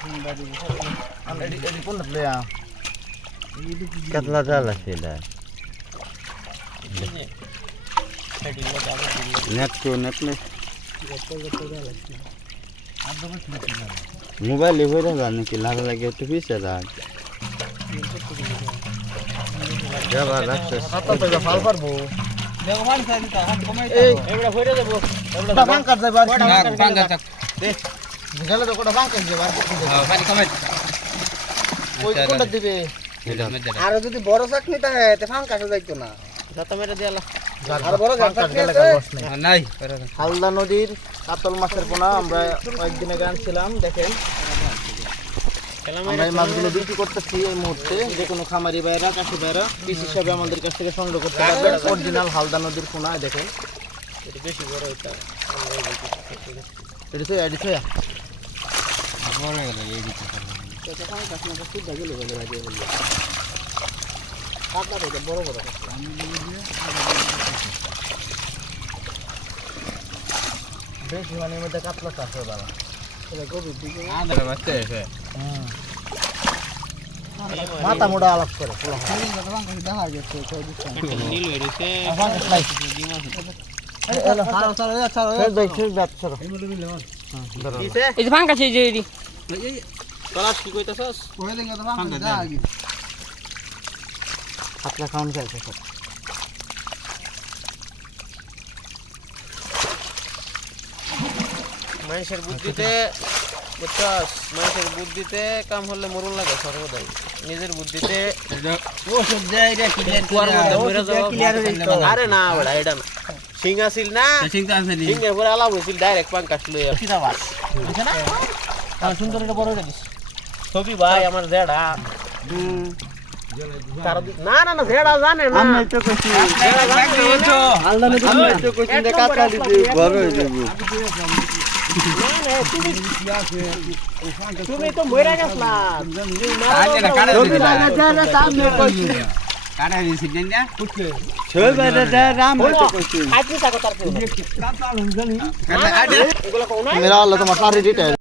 এডি এডি কোন লয়া কাতলা জাল আছে এটা নেট তো নেকলে মোবাইলে হয়ে যাবে নাকি লাগা লাগে একটু পিছে রাখ যাবা রাখছে কত পয়সা ফাল পারব এই কোটা বাং কাট যাবে আর পাঙ্গা চাক গেলে তো কোটা যাবে আর। পানি কমে ওই কোনটা দিবে? আর যদি বড় চাকনি থাকে তে ফাঙ্কা যাইতো না। লস নেই। নাই হালদা নদীর কাতল মাছের পোনা আমরা কয়েকদিন আগে আনছিলাম দেখেন। আমরা এই মাছগুলো বিক্রি করতেছি এই মুহূর্তে যে কোনো খামারি বাইরা চাষি বাইরা পিস হিসাবে আমাদের কাছ থেকে সংগ্রহ করতে পারবেন অরিজিনাল হালদা নদীর পোনা দেখেন। এটা তো তো বড় গেল এই দিকে বড় বড় বেশি মানে মধ্যে কাতলা চাষ হয় বাবা এটা গভীর দিকে ছেড়ে দাও, সব। মানুষের বুদ্ধিতে বুঝছস মানুষের বুদ্ধিতে কাম হলে মরুন লাগে সর্বদাই নিজের বুদ্ধিতে ওষুধ দেয় রে ক্লিয়ার আরে না বড়া এটা না সিং আছিল না আছে নি সিং এর আলাপ হয়েছিল ডাইরেক্ট পাঙ্কাশ লই সিধা বাস। বুঝছে না? আর সুন্দর এটা বড় এটা দিস। ছবি ভাই আমার জেডা। না না না জেডা জানে না। আমি তো কইছি জেডা জানে না। আমি তো কইছি যে কাটা দিবি বড় হয়ে যাবে। তুমি তো মরে গেছলা। তুমি মারা আজ না কাটা ছবি দিবি ভাই না সামনে কইছি। কাটা দিছি না ছয় বেটা দে রাম তো কইছি। আজকে সাকো তার কাটা এগুলো কোন আল্লাহ তোমার সারি ডিটেল